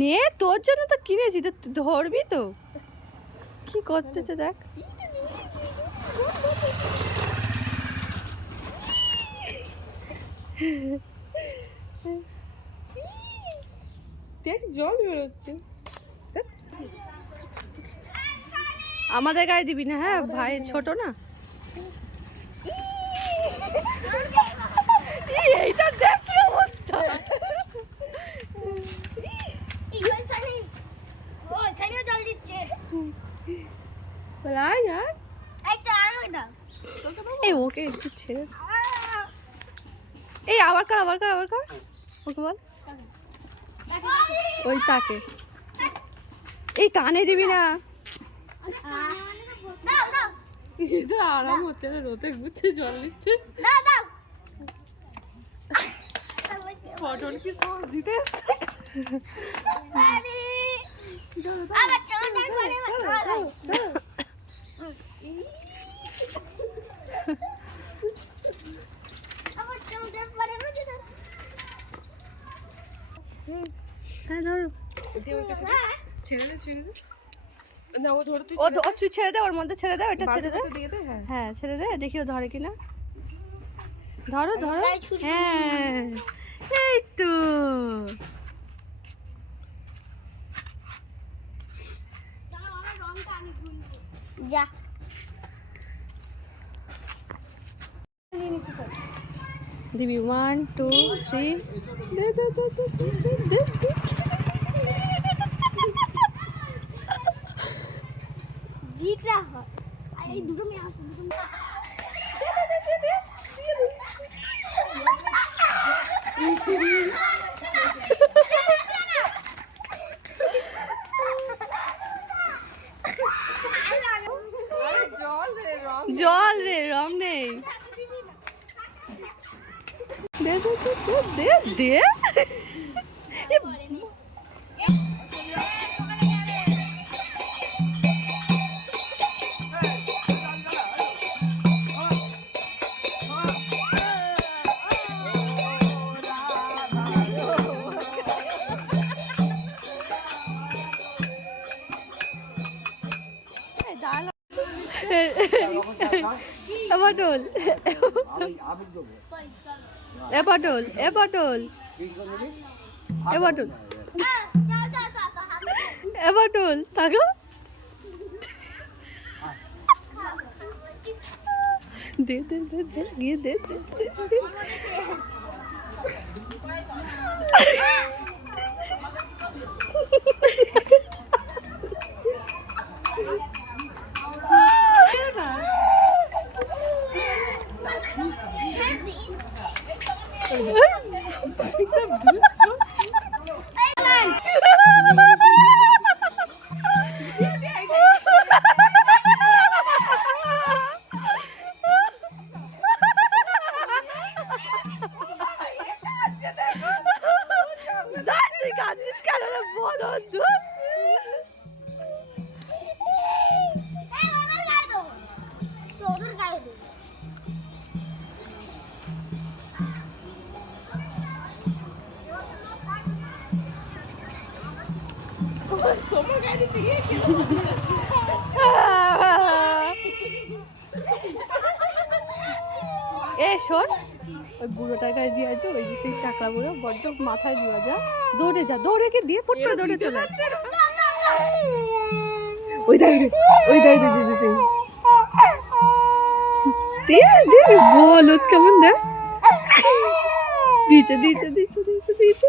নে তোর জন্য তো কিনেছি, তো ধরবি তো। কি করতেছে দেখ। দেখ জল বেরোচ্ছে। আমাদের গায়ে দিবি না, হ্যাঁ ভাই ছোট না। এইটা দেখ কি অবস্থা। এই ওকে একটু ছেড়ে, এই আবার কর আবার কর আবার কর, ওকে বল ওই তাকে। এই কানে দিবি না। এটা আরাম হচ্ছে না, রোদে গুচ্ছে জল নিচ্ছে। পটল কি সব দিতে এসছে। হ্যাঁ ধরো, ছেড়ে দে ছেড়ে দে। না ও ধরে তুই ও তুই ছেড়ে দে, ওর মধ্যে ছেড়ে দে, ওটা ছেড়ে দে। দিয়ে দে। হ্যাঁ হ্যাঁ ছেড়ে দে, দেখি ও ধরে কিনা। ধরো ধরো, হ্যাঁ এই তো। যা দিবি 1 2 3 দে দে দে দে দে দে দে। দিটা হয়। এই দুটো মেয়ে আছে, দুটো মেয়ে। জল রে, রং নেই। দে দে দে দে দে। পটল এ পটল এ পটল এ পটল এ পটল থাকো। দে দে দে দে গিয়ে দে দে। এ শোন, ওই বুড়োটার গায়ে দিয়ে তো ওই যে সেই টাকা বুড়ো বড্ড মাথায় দেওয়া যা। দৌড়ে যা, দৌড়ে গিয়ে দিয়ে পট করে দৌড়ে চলে। ওই দাঁড়িয়ে ওই দাঁড়িয়ে দিদি বল কেমন দেখ। দিয়েছে দিয়েছে দিয়েছে দিয়েছে দিয়েছে।